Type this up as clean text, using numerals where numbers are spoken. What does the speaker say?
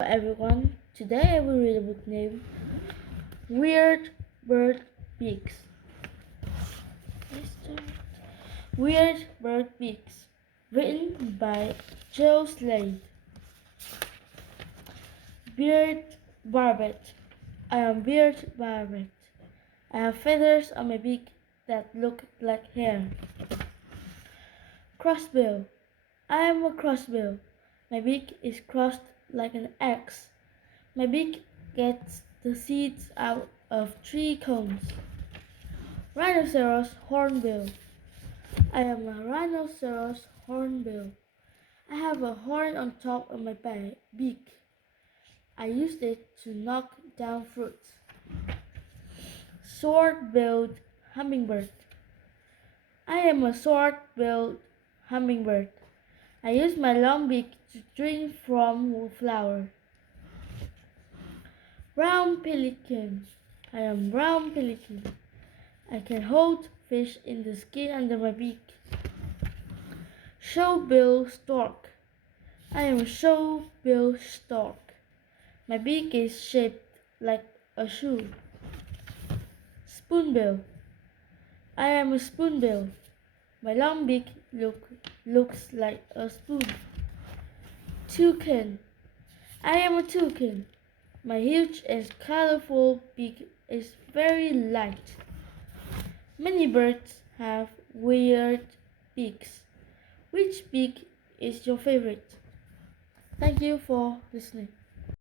Hello everyone, today I will read a book named Weird Bird Beaks. Weird Bird Beaks, written by Joe Slade. Beard Barbet. I am Beard Barbet. I have feathers on my beak that look like hair. Crossbill. I am a crossbill. My beak is crossed like an X. My beak gets the seeds out of tree cones. Rhinoceros hornbill. I am a rhinoceros hornbill. I have a horn on top of my beak. I used it to knock down fruits. Sword-billed hummingbird. I am a sword-billed hummingbird. I use my long beak to drink from flowers. Brown pelican. I am brown pelican. I can hold fish in the skin under my beak. Showbill stork. I am a showbill stork. My beak is shaped like a shoe. Spoonbill. I am a spoonbill. My long beak looks like a spoon. Toucan. I am a toucan. My huge and colorful beak is very light. Many birds have weird beaks. Which beak is your favorite? Thank you for listening.